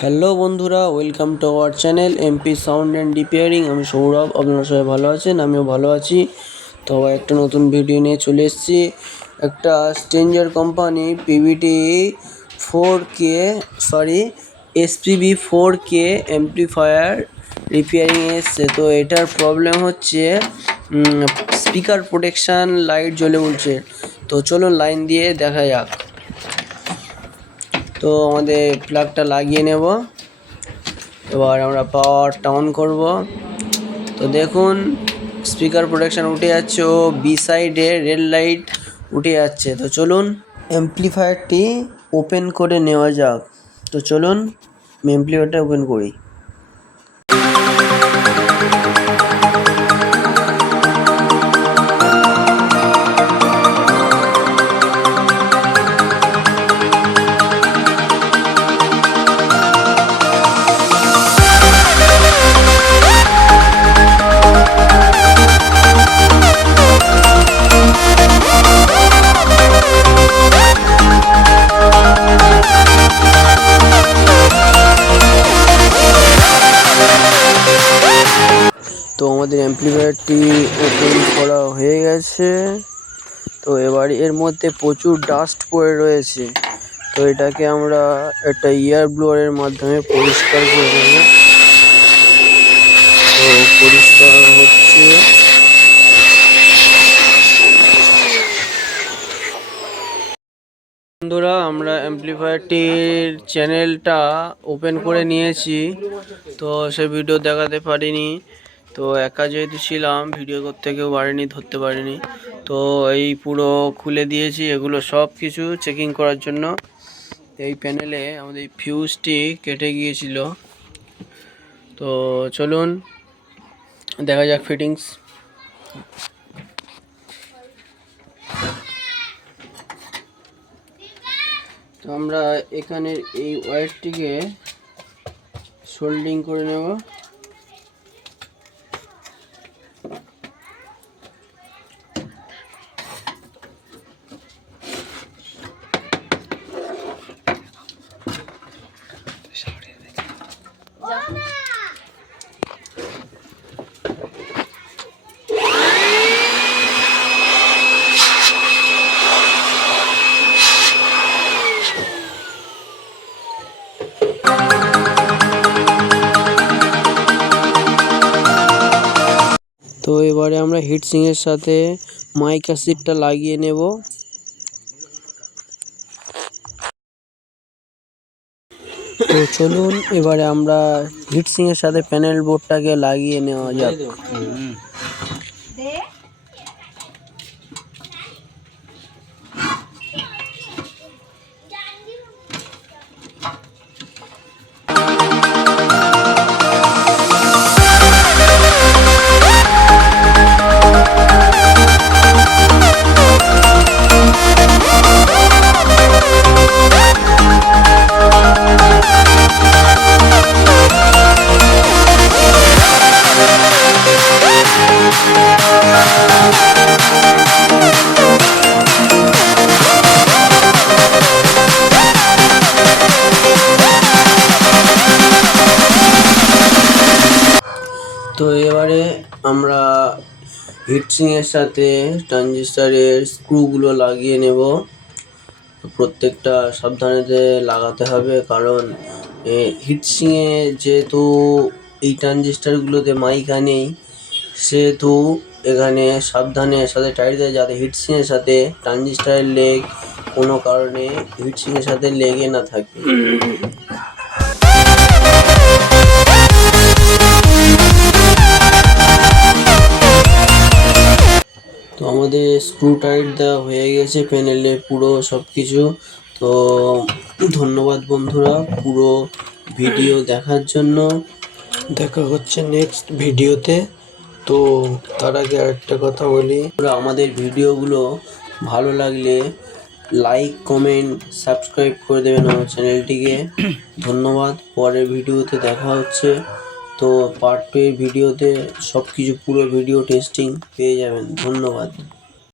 Hello বন্ধুরা, welcome to our channel MP sound and repairing. আমি সৌরভ, আপনারা সবাই ভালো আছেন, আমিও ভালো আছি। তো একটা নতুন ভিডিও নিয়ে চলে এসেছি। একটা stranger company PVT 4K SPB 4K amplifier repairing এসছে। তো এটার প্রবলেম হচ্ছে স্পিকার প্রোটেকশান লাইট জ্বলে উঠছে। তো চলুন লাইন দিয়ে দেখা যাক। তো আমাদের প্লাগটা লাগিয়ে নেব। এবার আমরা পাওয়ারটা অন করব। তো দেখুন স্পিকার প্রোটেকশন উঠে যাচ্ছে ও বি সাইডে রেড লাইট উঠে যাচ্ছে। তো চলুন অ্যাম্প্লিফায়ারটি ওপেন করে নেওয়া যাক। তো চলুন অ্যাম্প্লিফায়ারটা ওপেন করি। তো আমাদের অ্যাম্প্লিফায়ারটি ওপেন করা হয়ে গেছে। তো এবার এর মধ্যে প্রচুর ডাস্ট পড়ে রয়েছে। তো এটাকে আমরা একটা এয়ার ব্লোয়ারের মাধ্যমে পরিষ্কার করে দেবো। তো পরিষ্কার হচ্ছে। বন্ধুরা, আমরা অ্যাম্প্লিফায়ারটির চ্যানেলটা ওপেন করে নিয়েছি। তো সে ভিডিও দেখাতে পারিনি। তো একা যেহেতু ছিলাম, ভিডিও করতে কেউ পারিনি, ধরতে পারিনি। তো এই পুরো খুলে দিয়েছি এগুলো সব কিছু চেকিং করার জন্য। এই প্যানেলে আমাদের ফিউজটি কেটে গিয়েছিল। তো চলুন দেখা যাক ফিটিংস। তো আমরা এখানের এই ওয়্যারটিকে সোল্ডিং করে নেব। তো এবারে আমরা হিটসিংয়ের সাথে মাইক অ্যাসিডটা লাগিয়ে নেব। তো চলুন এবারে আমরা হিটসিংয়ের সাথে প্যানেল বোর্ডটাকে লাগিয়ে নেওয়া যাক। তো এবারে আমরা হিটসিংয়ের সাথে ট্রানজিস্টরের স্ক্রুগুলো লাগিয়ে নেব। প্রত্যেকটা সাবধানে লাগাতে হবে, কারণ হিটসিংয়ে যেহেতু এই ট্রানজিস্টরগুলোতে মাইকা নেই, সেহেতু এখানে সাবধানে সাথে টাইট দেয় যাতে হিটসিংয়ের সাথে ট্রানজিস্টরের লেগ কোনো কারণে হিটসিংয়ের সাথে লেগে না থাকে। তো আমাদের স্ক্রু টাইট দেওয়া হয়ে গেছে প্যানেলে পুরো সব কিছু। তো ধন্যবাদ বন্ধুরা পুরো ভিডিও দেখার জন্য। দেখা হচ্ছে নেক্সট ভিডিওতে। তো তার আগে আরেকটা কথা বলি, আমাদের ভিডিওগুলো ভালো লাগলে লাইক, কমেন্ট, সাবস্ক্রাইব করে দেবেন আমার চ্যানেলটিকে। ধন্যবাদ। পরের ভিডিওতে দেখা হচ্ছে। তো পার্ট 2 এর ভিডিওতে সব কিছু পুরো ভিডিও টেস্টিং পেয়ে যাবেন। ধন্যবাদ।